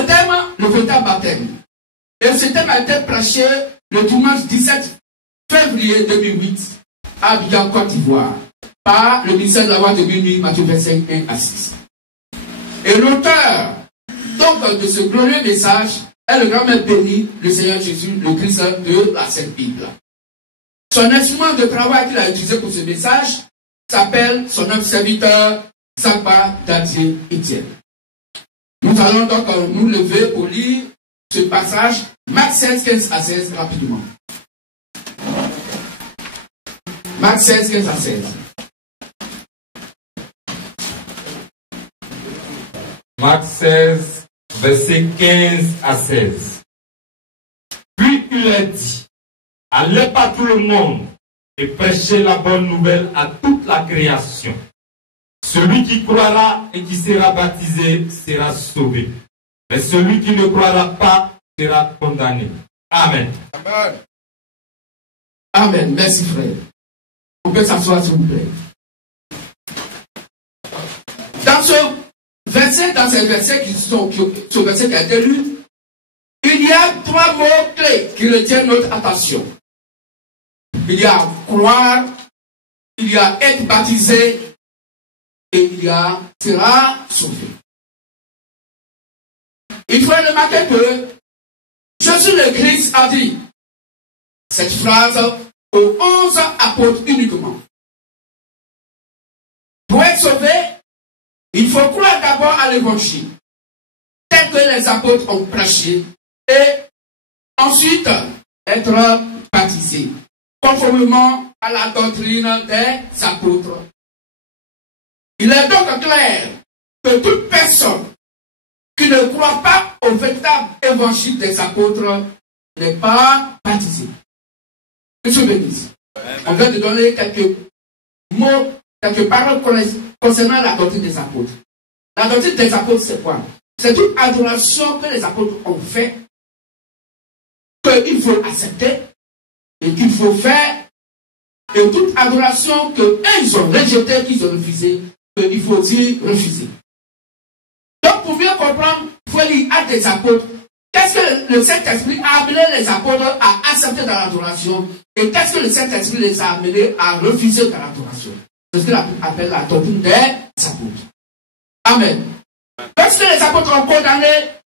le thème, le véritable baptême. Et ce thème a été prêché le dimanche 17 février 2008 à Abidjan, Côte d'Ivoire, par le ministère de la Loi de minuit, Matthieu 25, 1 à 6. Et l'auteur donc de ce glorieux message est le grand-maître béni, le Seigneur Jésus, le Christ de la Sainte Bible. Son instrument de travail qu'il a utilisé pour ce message s'appelle son œuvre serviteur Sapa Dadier Etienne. Nous allons donc nous lever pour lire ce passage, Marc 16, 15 à 16, rapidement. Marc 16, 15 à 16. Marc 16, versets 15 à 16. Puis il a dit, allez par tout le monde et prêchez la bonne nouvelle à toute la création. Celui qui croira et qui sera baptisé sera sauvé. Mais celui qui ne croira pas sera condamné. Amen. Amen. Amen. Merci frère. On peut s'asseoir s'il vous plaît. Dans ces versets ce verset qui a été lu, il y a 3 mots clés qui retiennent notre attention. Il y a croire, il y a être baptisé et il y a sera sauvé. Il faut remarquer que Jésus le Christ a dit cette phrase aux 11 apôtres uniquement. Pour être sauvé, il faut croire d'abord à l'évangile, tel que les apôtres ont prêché, et ensuite être baptisé, conformément à la doctrine des apôtres. Il est donc clair que toute personne qui ne croit pas au véritable évangile des apôtres n'est pas baptisée. Que Dieu bénisse. On vient de donner quelques mots, quelques paroles concernant la doctrine des apôtres. La doctrine des apôtres, c'est quoi? C'est une adoration que les apôtres ont fait, qu'il faut accepter et qu'il faut faire, et toute adoration qu'ils ont rejetée, qu'ils ont refusée, qu'il faut dire refuser. Donc, pour mieux comprendre, il faut lire Actes des apôtres. Qu'est-ce que le Saint-Esprit a amené les apôtres à accepter dans l'adoration et qu'est-ce que le Saint-Esprit les a amenés à refuser dans l'adoration? C'est ce qu'il appelle la doctrine des apôtres. Amen. Parce que les apôtres ont condamné,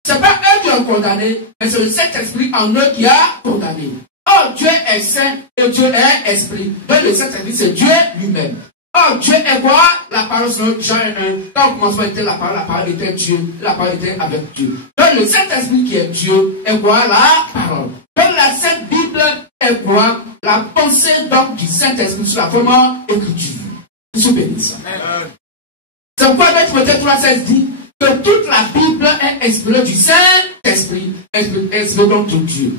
ce n'est pas eux qui ont condamné, mais c'est le Saint-Esprit en eux qui a condamné. Oh, Dieu est saint et Dieu est esprit. Donc le Saint-Esprit, c'est Dieu lui-même. Oh, Dieu est quoi? La parole sur Jean 1. Quand au commencement était la parole était Dieu, la parole était avec Dieu. Donc le Saint-Esprit qui est Dieu est quoi? La parole. Donc la Sainte Bible est quoi? La pensée donc du Saint-Esprit sur la forme écriture. Je bénisse. C'est pourquoi dans Timothée 3,16 dit que toute la Bible est inspirée du Saint-Esprit, inspirée donc de Dieu.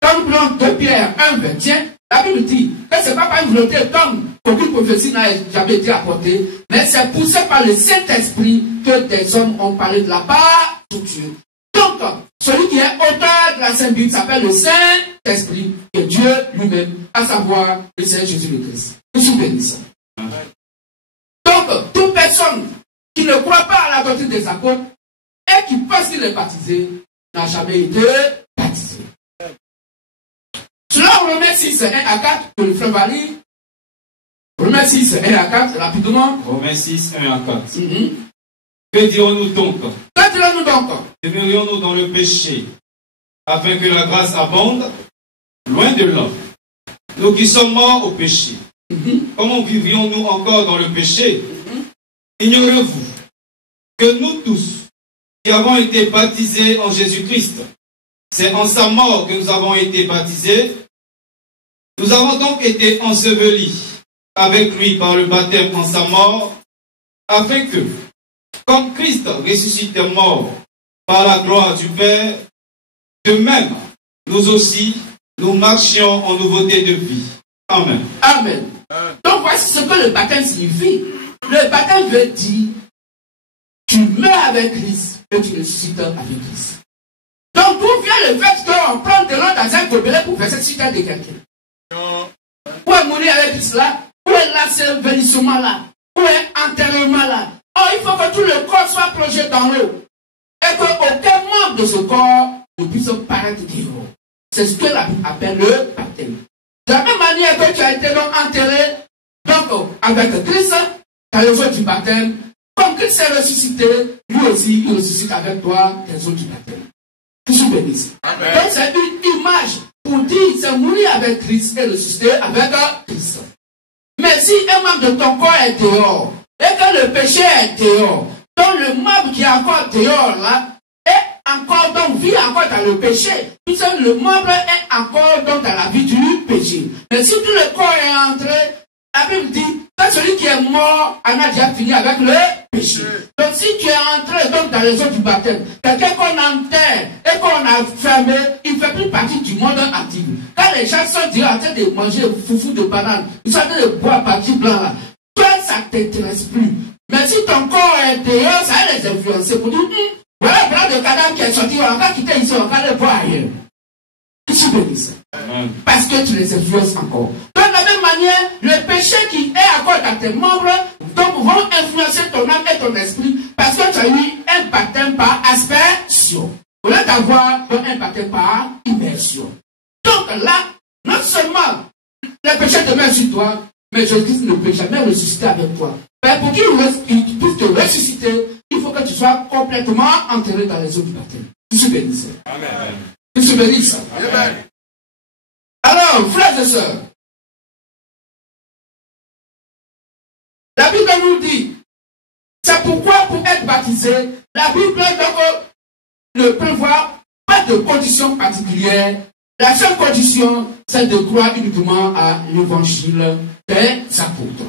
Quand nous prenons 2 Pierre 1, 21, la Bible dit que ce n'est pas par une volonté d'homme qu'aucune prophétie n'a jamais été apportée, mais c'est poussé par le Saint-Esprit que des hommes ont parlé de la part de Dieu. Donc, celui qui est auteur de la Sainte Bible s'appelle le Saint-Esprit, que Dieu lui-même, à savoir le Seigneur Jésus le Christ. Nous sommes bénissants. Donc, toute personne qui ne croit pas à la doctrine des apôtres et qui pense qu'il est baptisé n'a jamais été baptisé. Cela, Romains 6, 1 à 4, que le frère va lire. Romains 6, 1 à 4, rapidement. Romains 6, 1 à 4. Que dirons-nous donc? Que dirons-nous donc? Demeurions-nous dans le péché, afin que la grâce abonde? Loin de là. Nous qui sommes morts au péché, comment vivrions-nous encore dans le péché? Ignorez-vous que nous tous, qui avons été baptisés en Jésus-Christ, c'est en sa mort que nous avons été baptisés. Nous avons donc été ensevelis avec lui par le baptême en sa mort, afin que, comme Christ ressuscite des morts par la gloire du Père, de même, nous aussi, nous marchions en nouveauté de vie. Amen. Amen. Donc voici ce que le baptême signifie. Le baptême veut dire, tu meurs avec Christ et tu ressuscites avec Christ. Donc d'où vient le fait qu'on prend de l'eau dans un gobelet pour verser sur la tête de quelqu'un? Où est mourir avec Christ là? Où est l'asservissement là? Où est enterrement là? Oh, il faut que tout le corps soit plongé dans l'eau. Et fait qu'aucun membre de ce corps ne puisse paraître dehors. C'est ce que la Bible appelle le baptême. De la même manière que tu as été donc enterré donc, avec Christ, dans les eaux du baptême, comme Christ s'est ressuscité, lui aussi, il ressuscite avec toi des eaux du baptême. Que je bénisse. Donc, c'est une image pour dire, c'est mourir avec Christ et ressusciter avec Christ. Mais si un membre de ton corps est dehors, et que le péché est dehors, donc le membre qui est encore dehors là, est encore, donc vit encore dans le péché, puisque le membre est encore donc dans la vie du péché. Mais si tout le corps est entré, la Bible dit, que celui qui est mort en a déjà fini avec le péché. Donc si tu es entré donc dans les eaux du baptême, quelqu'un qu'on enterre et qu'on a fermé, il ne fait plus partie du monde actif. Quand les gens sont en train de manger foufou de banane, ils sont en train de boire partie blanc là, toi ça ne t'intéresse plus. Mais si ton corps est dehors, ça va les influencer pour dire, voilà le bras de cadavre qui est sorti, on va quitter ici, on va le voir ailleurs. Tu bénisses. Parce que tu les influences encore. Donc, de la même manière, le péché qui est encore dans tes membres, donc vont influencer ton âme et ton esprit, parce que tu as eu un baptême par aspersion. Au lieu d'avoir un baptême par immersion. Donc là, non seulement le péché demeure sur toi, mais Jésus-Christ ne peut jamais ressusciter avec toi. Mais pour qu'il puisse te ressusciter, il faut que tu sois complètement enterré dans les eaux du baptême. Tu se bénisses. Amen. Tu se bénisses. Amen. Alors, frères et sœurs, la Bible nous dit, c'est pourquoi pour être baptisé, la Bible donc, ne prévoit pas de conditions particulières. La seule condition, c'est de croire uniquement à l'évangile des apôtres.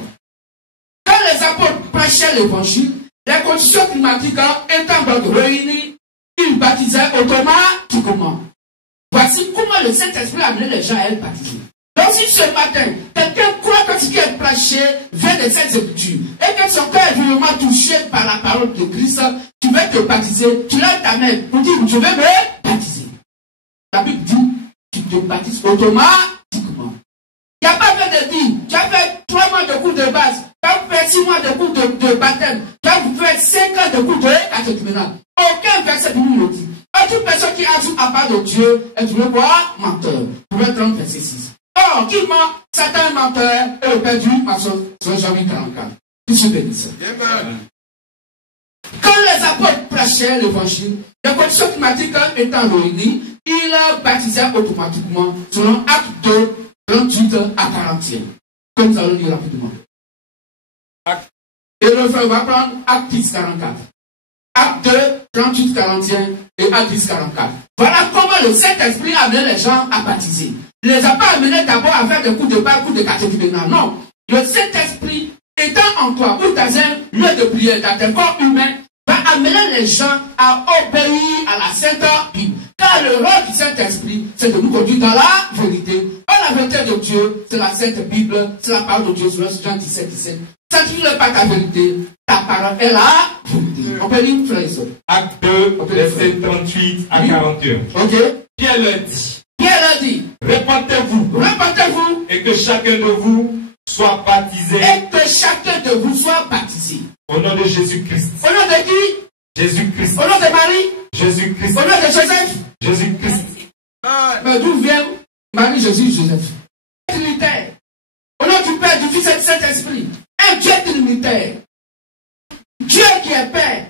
Quand les apôtres prêchaient l'évangile, les conditions climatiques étant donc réunies, ils baptisaient automatiquement. Voici comment le Saint-Esprit a amené les gens à être baptisés. Donc si ce matin, quelqu'un croit que ce qui est prêché vient de cette écriture et que son cœur est vraiment touché par la parole de Christ, tu veux te baptiser, tu lèves ta main pour dire, je vais me baptiser. La Bible dit, tu te baptises automatiquement. Il n'y a pas besoin de dire, tu as fait 3 mois de cours de base, tu as fait 6 mois de cours de baptême, tu as fait 5 ans de cours de catéchuménat. Aucun verset ne le dit. Toute personne qui ajoute à part de Dieu est une quoi? Menteur. Proverbe 30, verset 6. Or, qui ment, c'est un menteur et le perdu, maçon, c'est Jean 44. Qui se bénisse. Quand les apôtres prêchaient l'évangile, les conditions climatiques étant réunies, ils baptisaient automatiquement, selon Acte 2, 38 à 41. Comme nous allons lire rapidement. Et le frère va prendre Acte 10, 44. Acte 2, 38, 41 et Acte 10, 44. Voilà comment le Saint-Esprit a amené les gens à baptiser. Il ne les a pas amenés d'abord à faire des coups de bas, coups de catéchuménat. Non. Le Saint-Esprit étant en toi ou dans un lieu de prière, dans un corps humain, va amener les gens à obéir à la Sainte Bible. Car le rôle du Saint-Esprit, c'est de nous conduire dans la vérité. Or, la vérité de Dieu, c'est la Sainte Bible, c'est la parole de Dieu, sur Jean 17, 17. Sanctifie pas ta vérité, ta parole est la vérité. On peut lire une phrase. Acte 2, verset 38 à 41. Ok. Pierre leur dit, répentez-vous, et que chacun de vous soit baptisé. Au nom de Jésus-Christ. Au nom de qui? Jésus-Christ. Au nom de Marie? Jésus-Christ. Au nom de Joseph? Jésus-Christ. Mais d'où vient Marie, Jésus, Joseph? Trinitaire. Au nom du Père, du Fils et du Saint-Esprit. Un Dieu trinitaire. Dieu qui est Père,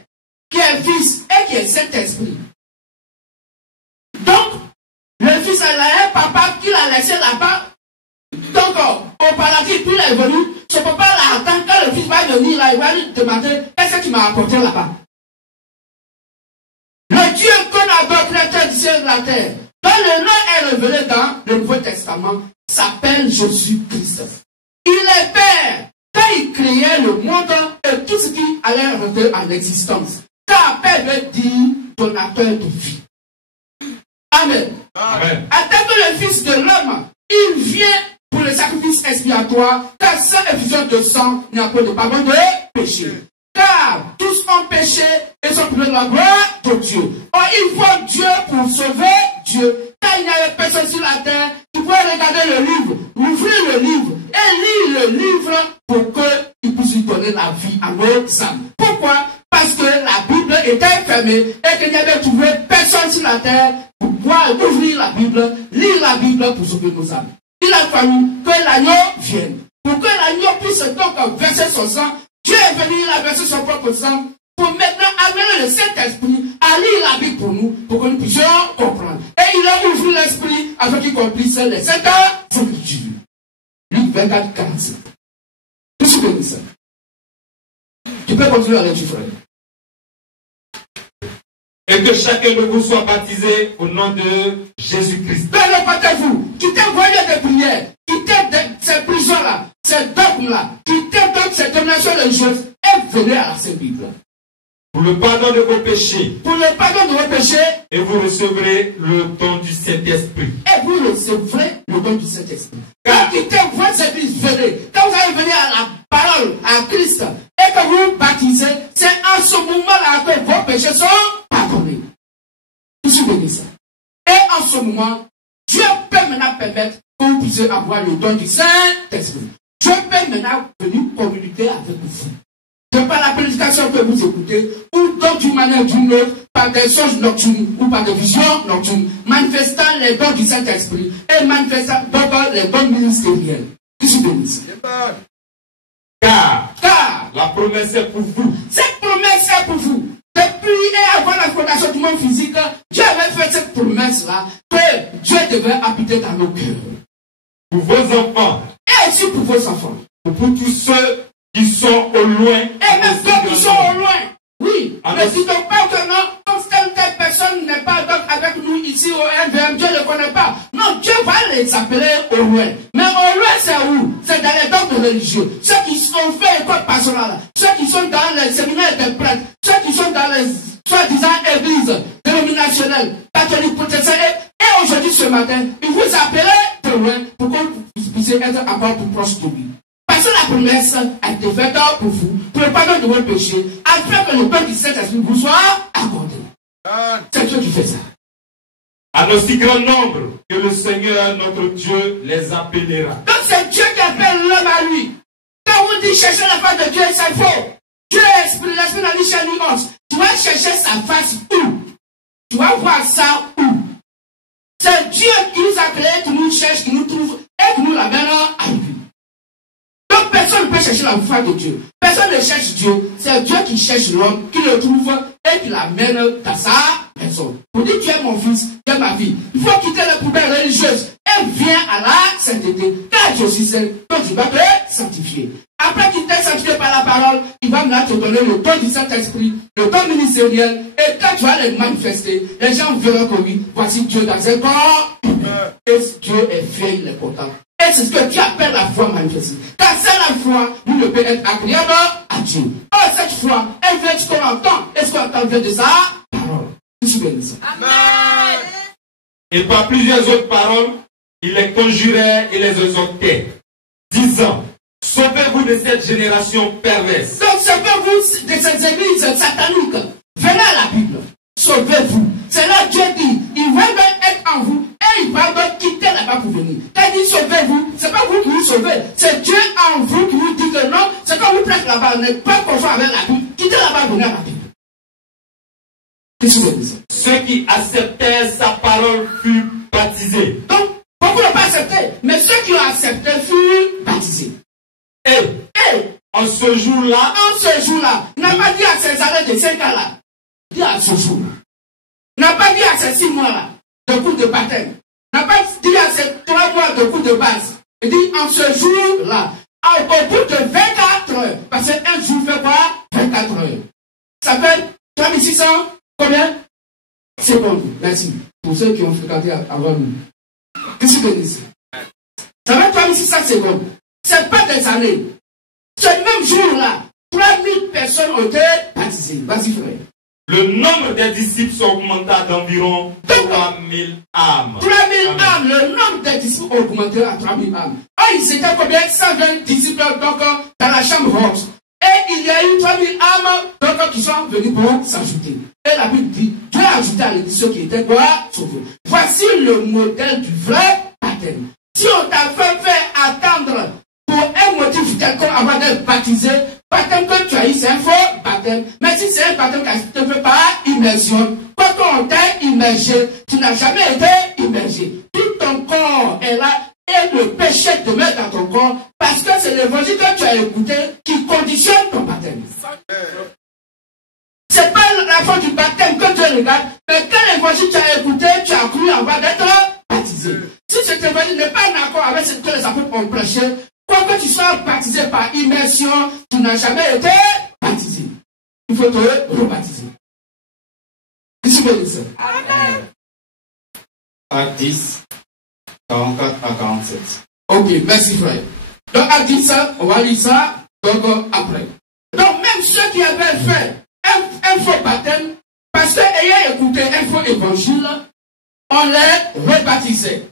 qui est Fils et qui est Saint-Esprit. Donc, le Fils a un papa qu'il a laissé là-bas. Donc, au paradis, puis il est venu. Ce papa là attend quand le Fils va venir là, il va lui demander qu'est-ce que tu m'as apporté là-bas. Le Dieu qu'on adore, créateur du ciel et de la terre, dont le nom est révélé dans le Nouveau Testament, s'appelle Jésus-Christ. Il est Père. Quand il créait le monde et tout ce qui allait rentrer en existence. Car Père veut dire donateur de vie. Amen. Amen. En tant que le Fils de l'homme, il vient pour le sacrifice expiatoire, car sans effusion de sang, il n'y a pas de pardon de péché. Car tous ont péché et sont privés de la gloire de Dieu. Or, il faut Dieu pour sauver Dieu. Car il n'y avait personne sur la terre qui pouvait regarder le livre, ouvrir le livre et lire le livre pour qu'il puisse lui donner la vie à nos âmes. Pourquoi? Parce que la Bible était fermée et qu'il n'y avait trouvé personne sur la terre pour pouvoir ouvrir la Bible, lire la Bible pour sauver nos âmes. Il a fallu que l'agneau vienne. Pour que l'agneau puisse donc verser son sang, Dieu est venu, il a versé son propre sang pour maintenant amener le Saint-Esprit à lire la Bible pour nous, pour que nous puissions comprendre. Et il a ouvert l'esprit afin qu'il complisse les Saintes Écritures. Luc 24, 47. Tout ce que ça. Tu peux continuer à lecture, frère. Et que chacun de vous soit baptisé au nom de Jésus-Christ. Répétez-vous, quittez vos lieux de prière, quittez ces prisons-là, ces dogmes-là, quittez donc ces dominations religieuses et venez à la Sainte Bible. Pour le pardon de vos péchés. Pour le pardon de vos péchés. Et vous recevrez le don du Saint-Esprit. Et vous recevrez le don du Saint-Esprit. Quand quittez vos églises, venez. Quand vous allez venir à la parole, à Christ, et que vous baptisez, c'est en ce moment-là que vos péchés sont pardonnés. Vous souvenez ça. Et en ce moment, Dieu peut maintenant permettre que vous puissiez avoir le don du Saint-Esprit. Dieu peut maintenant venir communiquer avec vous. De par la prédication que vous écoutez, ou donc d'une manière ou d'une autre, par des songes nocturnes ou par des visions nocturnes, manifestant les dons du Saint-Esprit et manifestant donc les dons ministériels. Que je bénisse. Car la promesse est pour vous. Cette promesse est pour vous. Depuis et avant la fondation du monde physique, Dieu avait fait cette promesse-là que Dieu devait habiter dans nos cœurs. Pour vos enfants. Et aussi pour vos enfants. Pour tous ceux qui sont au loin. Et même ceux qui sont au loin. Oui. Ne dites donc pas que non, comme telle personne n'est pas donc avec nous ici au MVM, Dieu ne le connaît pas. Non, Dieu va les appeler au loin. Mais au loin, c'est où? C'est dans les dogmes religieux. Ceux qui ont fait école pastorale, ceux qui sont dans les séminaires de prêtres, ceux qui sont dans les soi-disant églises dénominationnelles, catholiques, protestants. Et aujourd'hui, ce matin, il vous appelle de loin pour que vous puissiez être encore plus proche de lui. Parce que la promesse a été faite pour vous, pour le pardon de vos péchés, afin que le peuple du Saint-Esprit vous soit accordé. C'est Dieu qui fait ça. À aussi grand nombre que le Seigneur, notre Dieu, les appellera. Donc c'est Dieu qui appelle l'homme à lui. Quand vous dites chercher la face de Dieu, c'est faux. Dieu est esprit, l'esprit n'a dit chez nous. Tu vas chercher sa face où? Tu vas voir ça où? C'est Dieu qui nous a créés, qui nous cherche, qui nous trouve et qui nous l'amène à lui. Donc personne ne peut chercher la face de Dieu. Personne ne cherche Dieu. C'est Dieu qui cherche l'homme, qui le trouve et qui l'amène dans sa maison. Pour dire tu es mon fils, tu es ma fille. Il faut quitter les poubelles religieuses et viens à la sainteté. Car je suis saint, donc tu vas te sanctifier. Après qu'il t'ait sanctifié par la parole, il va maintenant te donner le don du Saint-Esprit, le don ministériel. Et quand tu vas les manifester, les gens verront que oui, voici Dieu dans un corps. Et Dieu est fier, il est content. Et c'est ce que tu appelles la foi manifestée. Car c'est la foi, nous ne peut être agréable à Dieu. Or, cette foi, elle vient de ce qu'on entend. Et ce qu'on entend vient de sa parole. Amen. Et par plusieurs autres paroles, il les conjurait et les exhortait, disant, sauvez-vous de cette génération perverse. Donc, sauvez-vous de cette église satanique. Venez à la Bible. Sauvez-vous. C'est là que Dieu dit, il va être en vous et il va donc quitter là-bas pour venir. Quand il dit sauvez-vous, c'est pas vous qui vous sauvez, c'est Dieu en vous qui vous dit que non, c'est quand vous prêtez là-bas, n'êtes pas conforme avec la Bible, quittez là-bas, venez à la Bible. Qu'est-ce que vous dites? Ceux qui acceptaient sa parole furent baptisés. Donc, beaucoup n'ont pas accepté, mais ceux qui ont accepté furent baptisés. Et en ce jour-là, il n'a pas dit à ces années de 5 ans là, il dit à ce jour-là. Il n'a pas dit à ces 6 mois-là de cours de baptême. Il n'a pas dit à ces 3 mois de cours de base. Il dit en ce jour-là, au bout de 24 heures, parce qu'un jour fait quoi? 24 heures. Ça fait 3600, combien? Secondes. Merci. Pour ceux qui ont fréquenté avant nous. Qu'est-ce que vous dites? Ça fait 3600 secondes. C'est pas des années. Ce même jour-là, 3000 personnes ont été baptisées. Vas-y, frère. Le nombre des disciples s'augmenta d'environ 3000 âmes. 3000 âmes, le nombre des disciples augmenté à 3000 âmes. Ah, ils étaient combien? 120 disciples donc, dans la chambre rose. Et il y a eu 3000 âmes donc, qui sont venus pour s'ajouter. Et la Bible dit, Dieu a ajouté à l'église ceux qui étaient quoi? Sauvés. Voici le modèle du vrai baptême. Si on t'a fait attendre pour un motif quelconque avant d'être baptisé, baptême que tu as eu, c'est un faux baptême. Mais si c'est un baptême qui ne te fait pas immersion. Quand on t'a immergé, tu n'as jamais été immergé. Tout ton corps est là et le péché demeure dans ton corps parce que c'est l'évangile que tu as écouté qui conditionne ton baptême. C'est pas la fin du baptême que tu regardes, mais quel évangile tu as écouté, tu as cru avant d'être baptisé. Si cet évangile n'est pas en accord avec ce que les apôtres ont prêché, quoi que tu sois baptisé par immersion, tu n'as jamais été baptisé. Il faut te rebaptiser. Amen. Acte 10, 44 à 47. Ok, merci frère. Donc Acte 10, on va lire ça donc, après. Donc même ceux qui avaient fait un faux baptême, parce qu'ayant écouté un faux évangile, on les rebaptisait.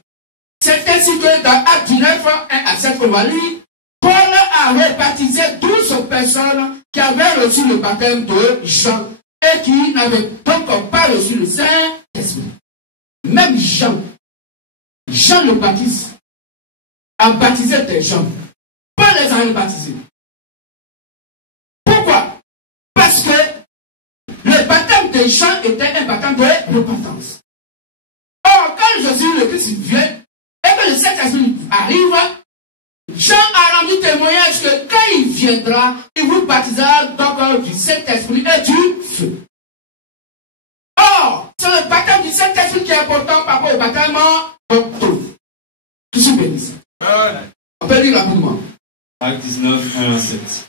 C'est ainsi que dans Acte 19, 1 à 7, on va lire, Paul a rebaptisé 12 personnes qui avaient reçu le baptême de Jean et qui n'avaient donc pas reçu le Saint-Esprit. Même Jean le Baptiste, a baptisé des gens. Paul les a rebaptisés. Pourquoi? Parce que le baptême de Jean était un baptême de repentance. Or, quand Jésus le Christ vient et que le Saint-Esprit arrive, Jean a rendu témoignage que quand il viendra, il vous baptisera donc du Saint-Esprit et du feu. Or, c'est le baptême du Saint-Esprit qui est important par rapport au baptême d'eau. Je suis béni. On peut lire rapidement. Acte 19, 1 à 7.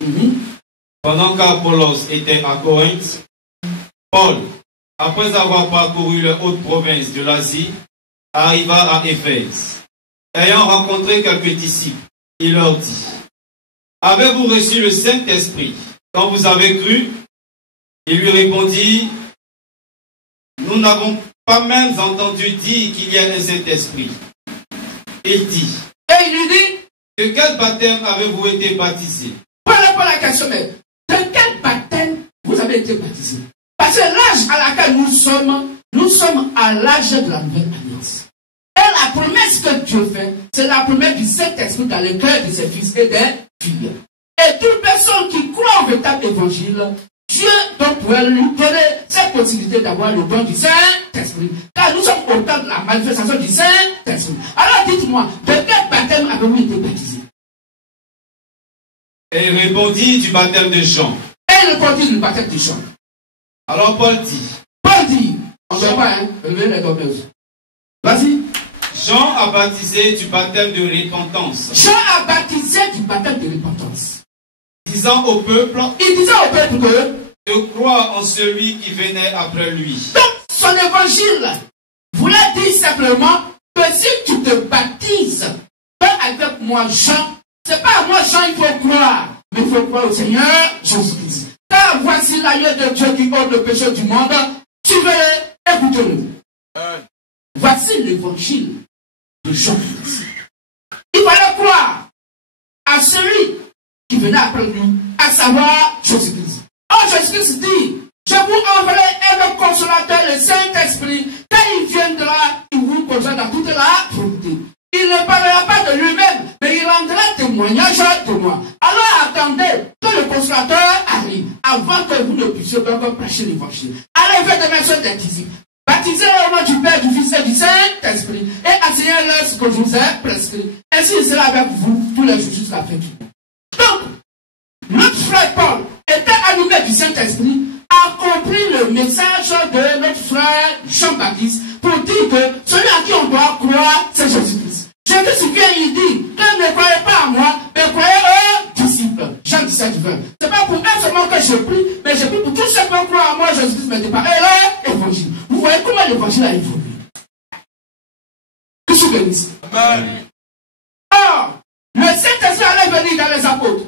Pendant qu'Apollos était à Corinthe, Paul, après avoir parcouru les hautes provinces de l'Asie, arriva à Éphèse. Ayant rencontré quelques disciples, il leur dit, « Avez-vous reçu le Saint-Esprit quand vous avez cru ?» Ils lui répondirent, « Nous n'avons pas même entendu dire qu'il y a un Saint-Esprit. » Il dit, et il lui dit, de quel baptême avez-vous été baptisé? Voilà pour la question, mais de quel baptême vous avez été baptisé? Parce que l'âge à laquelle nous sommes à l'âge de la nouvelle alliance. Et la promesse que Dieu fait, c'est la promesse du Saint-Esprit dans les cœurs de ses fils et des filles. Et toute personne qui croit au véritable évangile, Dieu doit pouvoir lui donner cette possibilité d'avoir le don du Saint-Esprit. Car nous sommes au temps de la manifestation du Saint-Esprit. Alors dites-moi, de quel baptême avez-vous été baptisé? Et il répondit du baptême de Jean. Et il répondit du baptême de Jean. Alors Paul dit, on ne sait pas, hein, levez les dommeuses. Vas-y. Jean a baptisé du baptême de repentance. Jean a baptisé du baptême de repentance. Disant au peuple, il disait au peuple que de croire en celui qui venait après lui. Donc, son évangile voulait dire simplement que si tu te baptises avec moi, Jean, c'est pas à moi, Jean, il faut croire, mais il faut croire au Seigneur Jésus-Christ. Car voici l'agneau de Dieu qui ôte le péché du monde. Tu veux écouter-le. Voici l'évangile de Jean-Christ. Il fallait croire à celui qui venait après lui, à savoir Jésus-Christ. Oh, Jésus-Christ dit, je vous enverrai un consolateur, le Saint-Esprit. Quand il viendra, il vous conduira dans toute la vérité. Il ne parlera pas de lui-même, mais il rendra témoignage de moi. Alors attendez que le consolateur arrive, avant que vous ne puissiez pas prêcher l'évangile. Allez, faites des mains des disciples. Baptisez au nom du Père, du Fils et du Saint-Esprit, et enseignez-leur ce que je vous ai prescrit. Ainsi il sera avec vous tous les jours jusqu'à la fin du monde. Donc, notre frère Paul était animé du Saint-Esprit, a compris le message de notre frère Jean-Baptiste pour dire que celui à qui on doit croire, c'est Jésus-Christ. Jésus vient, il dit, que ne croyez pas à moi, mais croyez aux disciples. Jean 17, 20. C'est pas pour un seulement que je prie, mais je prie pour tous ceux qui croient à moi, Jésus-Christ me dit pas. Et l'évangile. Vous voyez comment l'évangile a évolué. Que je bénisse. Amen. Or, le Saint-Esprit allait venir dans les apôtres.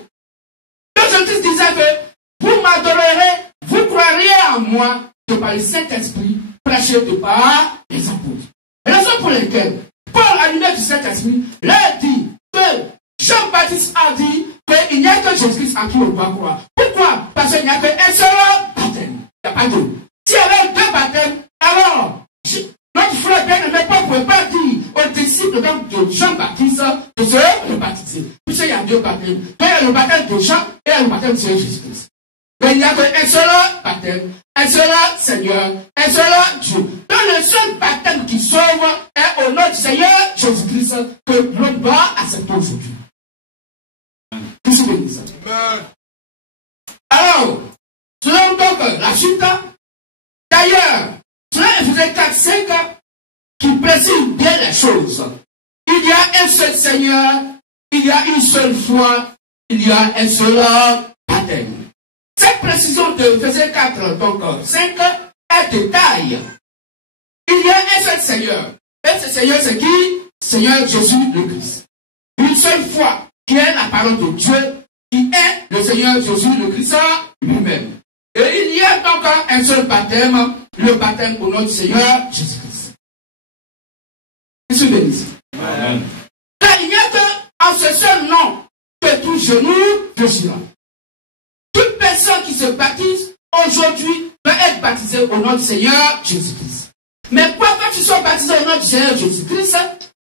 Jésus disait que vous m'adorerez, vous croiriez en moi de par le Saint-Esprit, prêché de par les apôtres. Raison pour laquelle Paul, animé du Saint-Esprit, leur dit que Jean-Baptiste a dit qu'il n'y a que Jésus-Christ en qui on doit croire. Pourquoi? Parce qu'il n'y a qu'un seul baptême. Il n'y a pas deux. S'il y avait deux baptêmes, alors notre frère bien-aimé Paul ne pouvait pas dire aux disciples de Jean-Baptiste de se rebaptiser. Puisqu'il y a deux baptêmes. Donc il y a le baptême de Jean et le baptême de Jésus-Christ. Mais il n'y a qu'un seul baptême. un seul Seigneur, un seul Dieu. Donc le seul baptême qui sauve est au nom du Seigneur Jésus-Christ que l'homme doit accepter aujourd'hui. Que je bénisse. Alors, selon donc la suite, d'ailleurs, selon Éphésiens 4, 5, qui précise bien les choses. Il y a un seul Seigneur, il y a une seule foi, il y a un seul baptême. Cette précision de Éphésiens 4, donc 5, est de taille. Il y a un seul Seigneur. Et ce Seigneur, c'est qui? Seigneur Jésus le Christ. Une seule foi, qui est la parole de Dieu, qui est le Seigneur Jésus le Christ lui-même. Et il y a donc un seul baptême, le baptême au nom du Seigneur Jésus-Christ. Jésus bénisse. Amen. Car il n'y a qu'en ce seul nom que tout genou fléchira. Toute personne qui se baptise aujourd'hui peut être baptisée au nom du Seigneur Jésus-Christ. Mais quoi que tu sois baptisé au nom du Seigneur Jésus-Christ,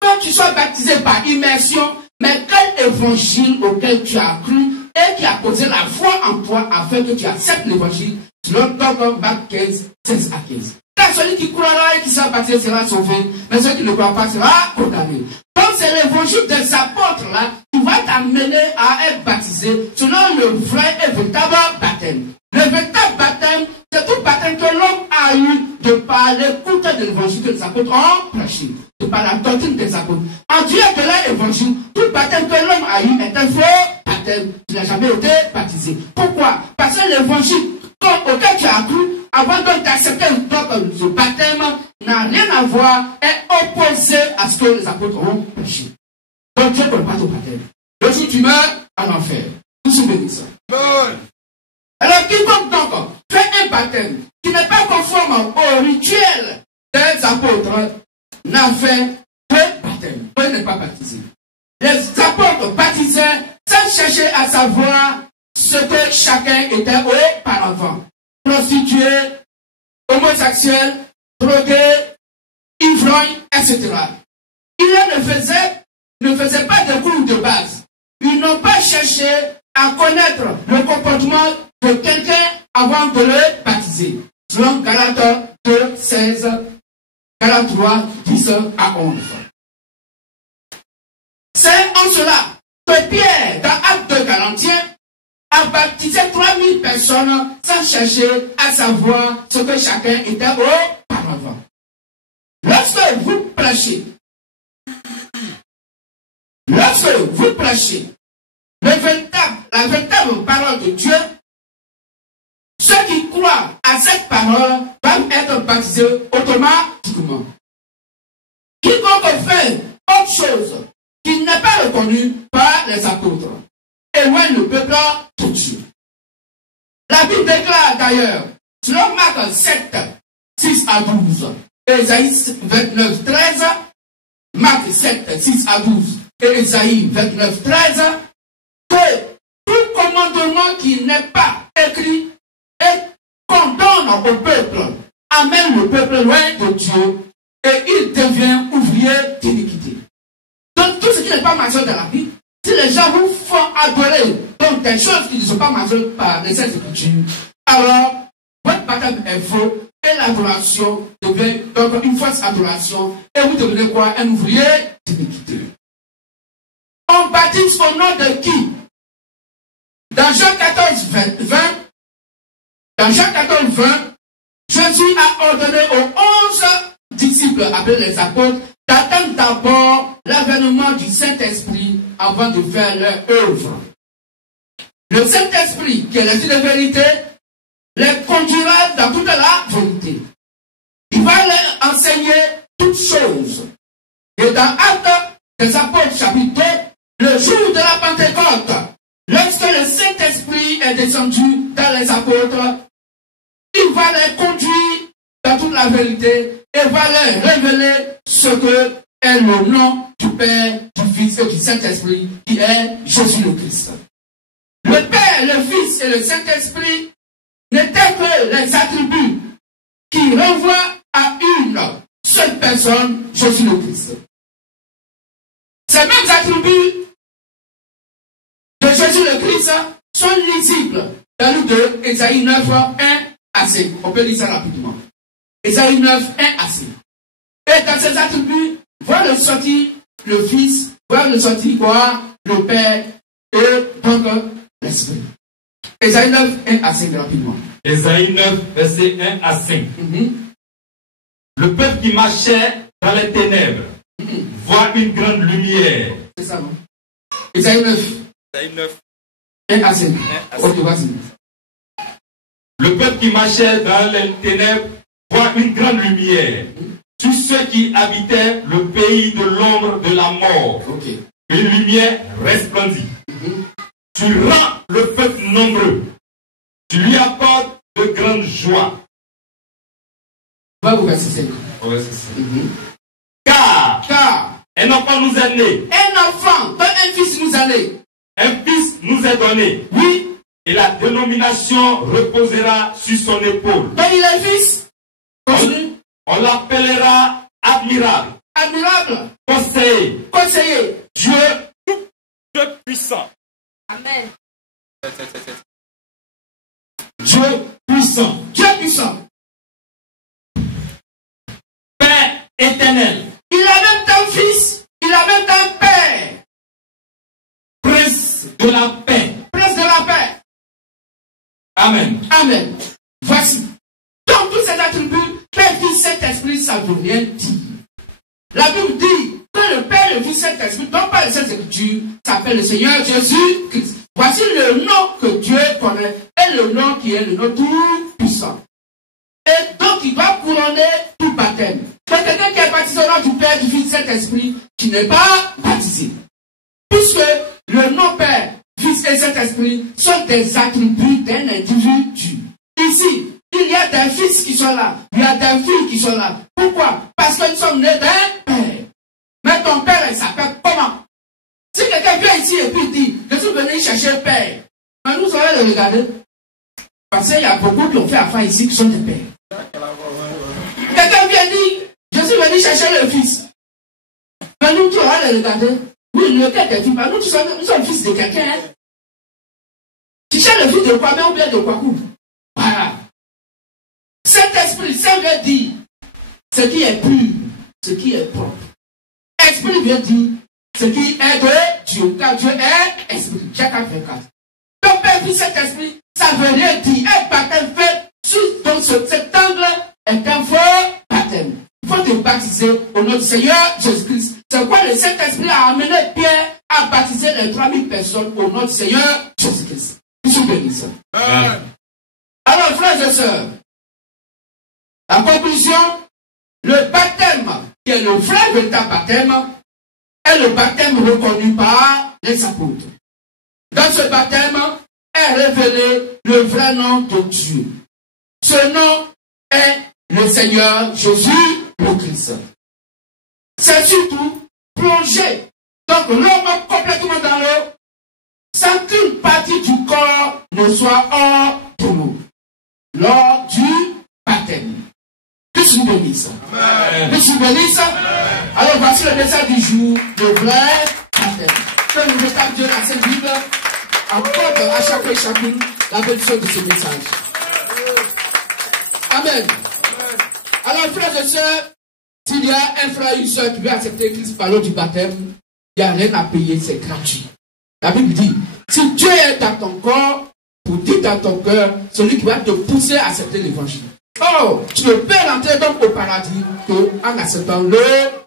que tu sois baptisé par immersion, mais quel évangile auquel tu as cru et qui a posé la foi en toi afin que tu acceptes l'évangile, selon Marc 15, 16 à 15. Car celui qui croira et qui sera baptisé sera sauvé, mais celui qui ne croit pas sera condamné. Donc c'est l'évangile des apôtres là qui va t'amener à être baptisé selon le vrai et véritable baptême. Le véritable baptême, c'est tout baptême que l'homme a eu de par l'écoute de l'évangile que les apôtres ont prêché, de par la doctrine des apôtres. En Dieu de l'évangile, tout baptême que l'homme a eu est un faux baptême. Tu n'as jamais été baptisé. Pourquoi? Parce que l'évangile auquel tu as cru, avant donc d'accepter ce baptême, n'a rien à voir, est opposé à ce que les apôtres ont prêché. Donc Dieu ne peut pas ton baptême. Le jour où tu meurs, en enfer. Vous vous souvenez de ça? Alors quiconque donc fait un baptême qui n'est pas conforme au rituel des apôtres n'a fait que baptême. Il n'est pas baptisé. Les apôtres baptisaient sans chercher à savoir ce que chacun était auparavant. Prostitué, homosexuel, drogué, ivrogne, etc. Ils ne faisaient pas de cours de base. Ils n'ont pas cherché à connaître le comportement de quelqu'un avant de le baptiser. Selon Galates 2, 16, Galates 3, 10 à 11. C'est en cela que Pierre, dans Acte de Galatiens, a baptisé 3000 personnes sans chercher à savoir ce que chacun était auparavant. Lorsque vous prêchez, la véritable parole de Dieu, ceux qui croient à cette parole vont être baptisés automatiquement. Quiconque fait autre chose qui n'est pas reconnu par les apôtres éloigne le peuple de Dieu. La Bible déclare d'ailleurs, selon Marc 7, 6 à 12, Ésaïe 29, 13, Marc 7, 6 à 12, et Ésaïe 29, 13, que tout commandement qui n'est pas écrit et qu'on donne au peuple amène le peuple loin de Dieu et il devient ouvrier d'iniquité. Donc tout ce qui n'est pas mentionné dans la Bible, si les gens vous font adorer donc des choses qui ne sont pas mentionnées par les Saintes Écritures, alors votre baptême est faux et l'adoration devient donc une fausse adoration et vous devenez quoi? Un ouvrier d'iniquité. On baptise au nom de qui? Dans Jean 14, 20, Jésus a ordonné aux 11 disciples, appelés les apôtres, d'attendre d'abord l'avènement du Saint-Esprit avant de faire leur œuvre. Le Saint-Esprit, qui est l'esprit de vérité, les conduira dans toute la vérité. Il va leur enseigner toutes choses. Et dans Actes des Apôtres, chapitre 2, le jour de la Pentecôte, lorsque le Saint-Esprit est descendu dans les apôtres, il va les conduire dans toute la vérité et va leur révéler ce que est le nom du Père, du Fils et du Saint-Esprit, qui est Jésus le Christ. Le Père, le Fils et le Saint-Esprit n'étaient que les attributs qui renvoient à une seule personne, Jésus le Christ. Ces mêmes attributs de Jésus le Christ sont lisibles dans le livre de Ésaïe 9, 1 à 5. On peut lire ça rapidement. Ésaïe 9, 1 à 5. Et dans ces attributs, voir le sortir le Fils, voir le sortir quoi, le Père, et donc l'Esprit. Ésaïe 9, 1 à 5 rapidement. Ésaïe 9, verset 1 à 5. Le peuple qui marchait dans les ténèbres voit une grande lumière. C'est ça, non? Ésaïe 9. Ésaïe 9. 1 à 5. Ok, vas-y. Le peuple qui marchait dans les ténèbres voit une grande lumière. Tous ceux qui habitaient le pays de l'ombre de la mort. Okay. Une lumière resplendit. Tu rends le peuple nombreux. Tu lui apportes de grandes joies. Va au verset 5. Car un enfant nous est né. Un enfant, un fils nous est né. Un fils nous est donné. Oui. Et la dénomination reposera sur son épaule. Donc il est fils. Continue. On l'appellera admirable. Admirable. Conseiller. Dieu puissant. Amen. Dieu puissant. Dieu puissant. Père éternel. Il a même un fils. Il a même un père. Prince de la paix. Prince de la paix. Amen. Amen. Voici. Donc tous ces attributs, Père, Fils, Saint-Esprit, ça veut rien dire. La Bible dit que le Père, le Fils, Saint-Esprit, donc pas le Saint-Esprit, s'appelle le Seigneur Jésus-Christ. Voici le nom que Dieu connaît et le nom qui est le nom tout puissant. Et donc il doit couronner tout baptême. Mais quelqu'un qui est baptisé au nom du Père, du Fils, Saint-Esprit, qui n'est pas baptisé. Puisque le nom Père, Fils et Saint-Esprit sont des attributs d'un individu. Ici, il y a des fils qui sont là, il y a des filles qui sont là. Pourquoi? Parce que nous sommes nés d'un père. Mais ton père, il s'appelle comment? Si quelqu'un vient ici et puis dit, je suis venu chercher le père, mais nous allons le regarder. Parce qu'il y a beaucoup qui ont fait affaire ici qui sont des pères. Quelqu'un vient dire, je suis venu chercher le fils. Mais nous, tu vas le regarder. Oui, le père des filles, nous sommes fils de quelqu'un. Hein? Tu cherches le fils de quoi, mais ou bien de quoi? Voilà. Saint-Esprit, ça veut dire ce qui est pur, ce qui est propre. Esprit veut dire ce qui est de Dieu, car Dieu est esprit. Jacques 24. Donc, Père, Fils, Saint-Esprit, ça veut rien dire. Un baptême fait dans cet angle est un faux baptême. Il faut te baptiser au nom du Seigneur Jésus-Christ. C'est quoi le Saint-Esprit a amené Pierre à baptiser les 3000 personnes au nom du Seigneur Jésus-Christ. Je suis béni ça. Alors, frères et sœurs, la conclusion, le baptême, qui est le vrai véritable baptême, est le baptême reconnu par les apôtres. Dans ce baptême est révélé le vrai nom de Dieu. Ce nom est le Seigneur Jésus le Christ. C'est surtout plongé, donc l'homme complètement dans l'eau, sans qu'une partie du corps ne soit hors de l'eau, lors du baptême. Que je vous bénisse. Que je vous bénisse. Alors voici le message du jour, le vrai baptême. Que nous mettons Dieu dans cette Bible, accorde à chacun et chacune la bénédiction de ce message. Amen. Alors frères et sœurs, s'il y a un frère ou une sœur qui veut accepter Christ par l'eau du baptême, il n'y a rien à payer, c'est gratuit. La Bible dit, si Dieu est dans ton corps, pour dire dans ton cœur, celui qui va te pousser à accepter l'évangile. Oh, tu ne peux rentrer donc au paradis qu'en acceptant l'eau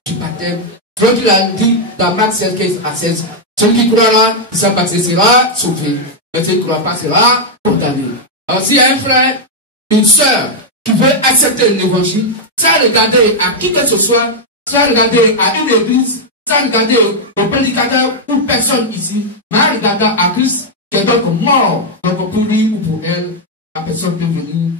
du baptême. Donc il a dit dans Marc 16, 15 à 16, celui qui croira, qui sera baptisé sera sauvé. Mais celui qui ne croira pas sera condamné. Alors s'il y a un frère, une sœur qui veut accepter l'évangile, sans regarder à qui que ce soit, sans regarder à une église, sans regarder au prédicateur ou personne ici, mais en regardant à Christ, qui est donc mort, donc pour lui ou pour elle, la personne peut venir